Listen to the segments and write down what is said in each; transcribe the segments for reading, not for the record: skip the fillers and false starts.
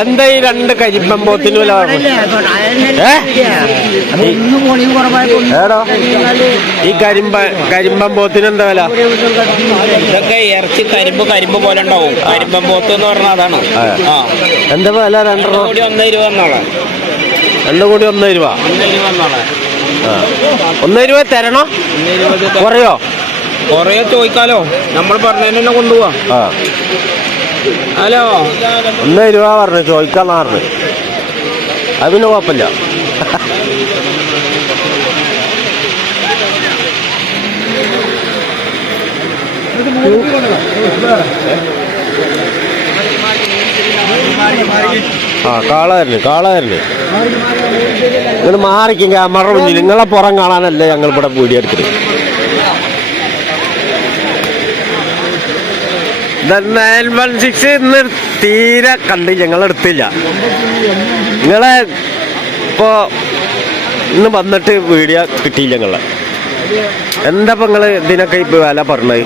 എന്താ ഈ രണ്ട് കരിമ്പൻ പോത്തിന് വില? ഈ കരിമ്പൻ പോത്തിന് എന്താ വില? ഇതൊക്കെ ഇറച്ചി കരിമ്പ് പോലെ ഉണ്ടാവും. കരിമ്പൻ പോത്ത് എന്ന് പറഞ്ഞാൽ അതാണ്. എന്താ വില? 2 കൂടി 1 രൂപ എന്നാണ്. 2 കൂടി 1 രൂപ. 1 രൂപ തരണോ? കുറയോ? കുറേ ചോദിക്കാലോ, നമ്മൾ പറഞ്ഞതിനെ കൊണ്ടുപോവാ. ഹലോ, 1 രൂപ പറഞ്ഞു, ചോദിക്കാന്ന് പറഞ്ഞു. അത് പിന്നെ കുഴപ്പമില്ല. കാളായിരുന്നു നിങ്ങൾ മാറിക്കും. ക്യാമറ മുന്നിൽ നിങ്ങളെ പുറം കാണാനല്ലേ ഞങ്ങൾ ഇവിടെ വീഡിയോ എടുത്തത്. 916 ഇന്ന് തീരെ കണ്ട് ഞങ്ങളെടുത്തില്ല. നിങ്ങളെ ഇപ്പോ ഇന്ന് വന്നിട്ട് വീഡിയോ കിട്ടിയില്ല. നിങ്ങളെ എന്താ നിങ്ങള് ഇതിനൊക്കെ ഇപ്പൊ വില പറഞ്ഞത്?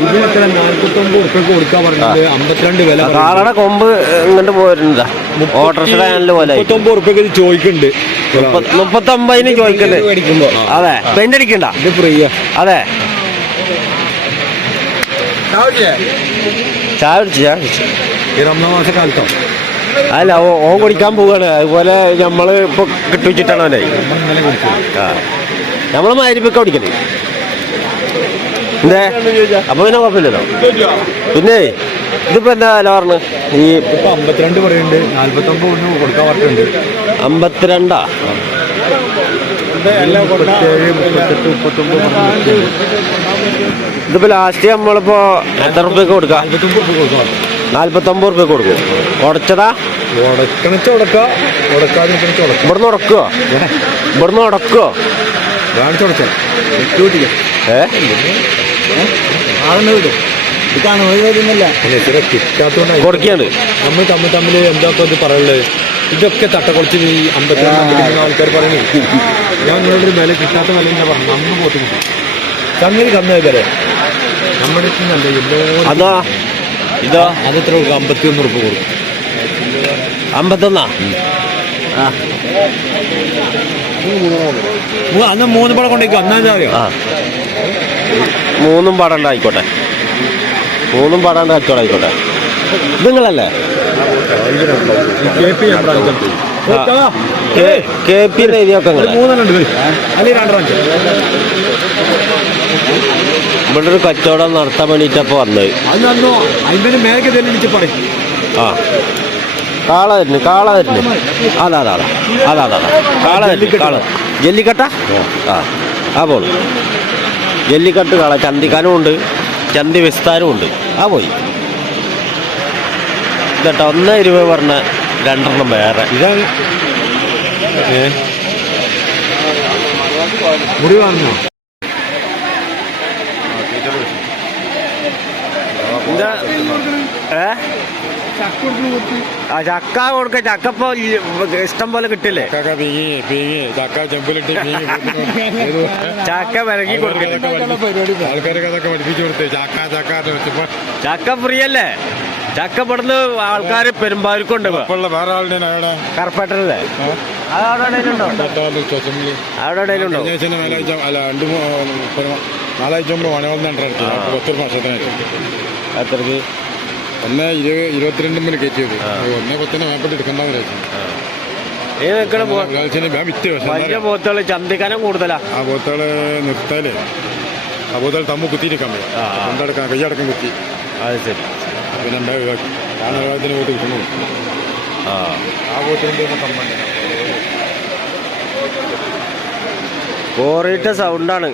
കാളയുടെ കൊമ്പ് ഇങ്ങോട്ട് പോരുന്നതാ. ഓട്ടോറിക്ഷ പോലെ ചോദിക്കുന്നുണ്ട്. 39 ചോദിക്കുന്നുണ്ട്. അതെ, പെയിന്റ് അടിക്കണ്ട. അതെ, ചായ കുടിച്ചു. അല്ല, ഓൻ കുടിക്കാൻ പോവാണ്. അതുപോലെ നമ്മള് ഇപ്പൊ കിട്ടിച്ചിട്ടാണ് അവനെ. നമ്മള് മരിപ്പൊക്കെ കുടിക്കല്. എന്തേ? അപ്പൊ പിന്നെ കുഴപ്പമില്ലല്ലോ. പിന്നെ ഇതിപ്പോ എന്താ വില പറഞ്ഞു? ഈ 52 പറയുന്നുണ്ട്. 49 കൊടുക്കാൻ പറഞ്ഞിട്ടുണ്ട്. 52. ഇതിപ്പോ ലാസ്റ്റ് നമ്മളിപ്പോ എത്ര റുപ്യക്ക് കൊടുക്കാം? 49 റുപ്യക്ക് കൊടുക്കും. ഉടച്ചതാ? ഇവിടുന്ന് ഉടക്കുവോ? ഇവിടുന്ന് ഉടക്കുവോ? കൊടുക്കാണ്ട് നമ്മൾ തമ്മിൽ എന്താ പറയുള്ളത്? ഇതൊക്കെ തട്ടക്കുളച്ച് ഈ 52 ആൾക്കാർ പറയുന്നു. ഞാൻ നിങ്ങളൊരു വില കിട്ടാത്ത വില ഞാൻ പറഞ്ഞു. നമ്മൾ പോത്ത് കിട്ടും. സംഗതി കന്നു വരെ നമ്മുടെ അതോ ഇതോ? അതെത്ര കൊടുക്കും? 51 റുപ്യ കൊടുക്കും. 51. അന്ന് 3 പടം കൊണ്ടേക്കും. അന്നറിയോ? 3 പടം ആയിക്കോട്ടെ. 3 പടം കച്ചവടം. നിങ്ങളല്ലേ KP എഴുതിയൊക്കെ? ഇവിടെ ഒരു കച്ചവടം നടത്താൻ വേണ്ടിട്ടപ്പോ വന്നത്. കാള വരുന്നു. അതാ കാള ജല്ലിക്കട്ട. പോണു ജല്ലിക്കട്ട് കാള. ചന്തിക്കാനും ഉണ്ട്, ചന്തി വിസ്താരവും ഉണ്ട്. പോയി കേട്ടോ. 1 രൂപ പറഞ്ഞ 2 വേറെ. ഇതാണ് മുടി പറഞ്ഞോ? ചക്ക കൊടുക്ക. ചക്ക ഇപ്പൊ ഇഷ്ടം പോലെ കിട്ടില്ലേ? ചക്ക ചെമ്പിലിട്ട് ചക്ക വിലക്കി കൊടുക്കില്ല. ആൾക്കാരൊക്കെ അതൊക്കെ പഠിപ്പിച്ചു കൊടുത്തേ. ചക്ക ഫ്രീ അല്ലേ? ചക്ക ഇവിടുന്ന് ആൾക്കാര് പെരുമ്പാവൂർക്കുണ്ട്. വേറെ ആളുടെ കറുപ്പേട്ടല്ലേ? അവിടെ എവിടെയുണ്ടോ? 4 മുമ്പ് വനവെന്നാണ് നടത്തി. 10 വർഷത്തിനായിട്ട് എത്രക്ക്? 1-22 കയറ്റിയത്. 1-10 മേപ്പെട്ട് എടുക്കണ്ടെന്ന് വിചാരിച്ചു. വലിയ പോത്തുകള് ചന്തിക്കാനം കൂടുതലാ. ആ പോത്തുകള് നിർത്താലേ. ആ പോത്തുകൾ തമ്മ കുത്തിയിരിക്കാൻ പറ്റും. കൊണ്ടെടുക്കാൻ കൈയടക്കം കുത്തി. അത് ശരി. പിന്നെ വിഭാഗത്തിന് പോയിട്ട് കിട്ടുന്നു. ആ പോത്തിൻ്റെ കമ്പനി കോറിയിട്ട സൗണ്ടാണ്.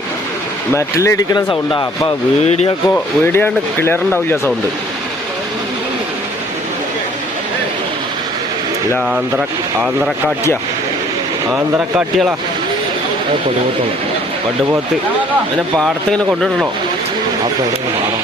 മെറ്റലിടിക്കണ സൗണ്ടാ. അപ്പൊ വീഡിയോ ക്ലിയർ ഉണ്ടാവില്ല സൗണ്ട്. ഇല്ല, ആന്ധ്രക്കാട്ടികളാ. പടുപോത്ത്. അങ്ങനെ പാടത്ത് ഇങ്ങനെ കൊണ്ടുവിടണോ? അപ്പൊ എവിടെ മാറാം?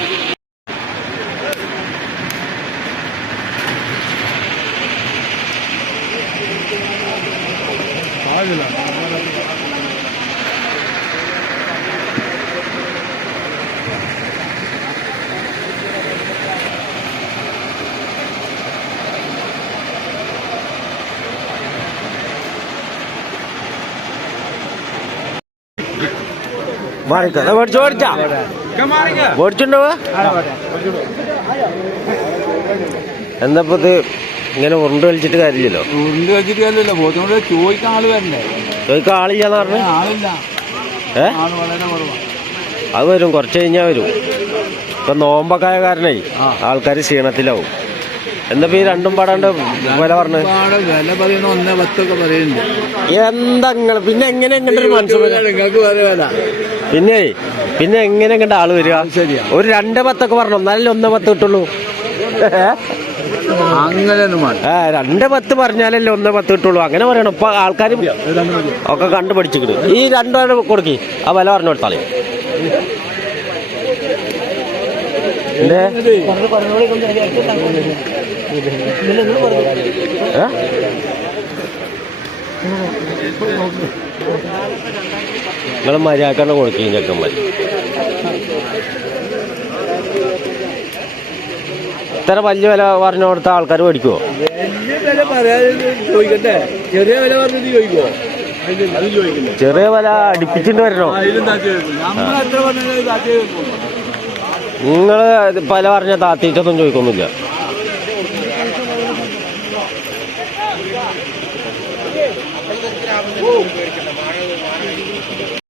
മാറിക്ക മേടിച്ചോ മേടിച്ചാ മേടിച്ചുണ്ടോ എന്താ ഇത് ഇങ്ങനെ ഉരുണ്ട് കളിച്ചിട്ട് കാര്യമില്ലല്ലോ. ഉരുണ്ട് കളിച്ചിട്ട് കാര്യമില്ല. പോത്തോണ്ട് ചോദിക്കാൻ ആള് വരണ്ടേ? ചോദിക്കാൻ ആളില്ലാന്ന് പറഞ്ഞു. ആളില്ല, ആള് വളരെ കുറവാണ്. അത് വരും, കുറച്ച് കഴിഞ്ഞാൽ വരും. ഇപ്പൊ നോമ്പൊക്കായ കാരണേ ആൾക്കാർ ക്ഷീണത്തിലാവും. എന്താ ഈ രണ്ടും പാടാണ്ട് വില പറഞ്ഞു? വില പറയുന്ന 1.10 പറയുന്നുണ്ട്. എന്താ നിങ്ങൾ പിന്നെ എങ്ങനെ എങ്ങനെ മനസ്സിലാക്കുക? നിങ്ങൾക്ക് വേറെ വില പിന്നെ എങ്ങനെ കണ്ട ആള് വരിക? ശരിയാ, ഒരു 2.10 പറഞ്ഞു, എന്നാലല്ലേ 1.10 കിട്ടുള്ളൂ. അങ്ങനെയൊന്നും 2.10 പറഞ്ഞാലല്ലേ 1.10 കിട്ടുള്ളൂ. അങ്ങനെ പറയണം. ഇപ്പൊ ആൾക്കാർ ഒക്കെ കണ്ടുപഠിച്ചിട്ട് ഈ 2 കൊടുക്കി ആ വില പറഞ്ഞു കൊടുത്താളേ. നിങ്ങൾ മര്യാദക്കാണ് കൊടുക്കുകയും ചെക്കന്മാർ. ഇത്ര വലിയ വില പറഞ്ഞു കൊടുത്ത ആൾക്കാർ മേടിക്കുവോ? ചോദിക്കട്ടെ, ചെറിയ വില പറഞ്ഞിട്ട് ചോദിക്കുവോ? ചെറിയ വില അടുപ്പിച്ചിട്ട് വരണോ? നിങ്ങൾ പല പറഞ്ഞ താത്തിയിട്ടൊന്നും ചോദിക്കൊന്നുമില്ല.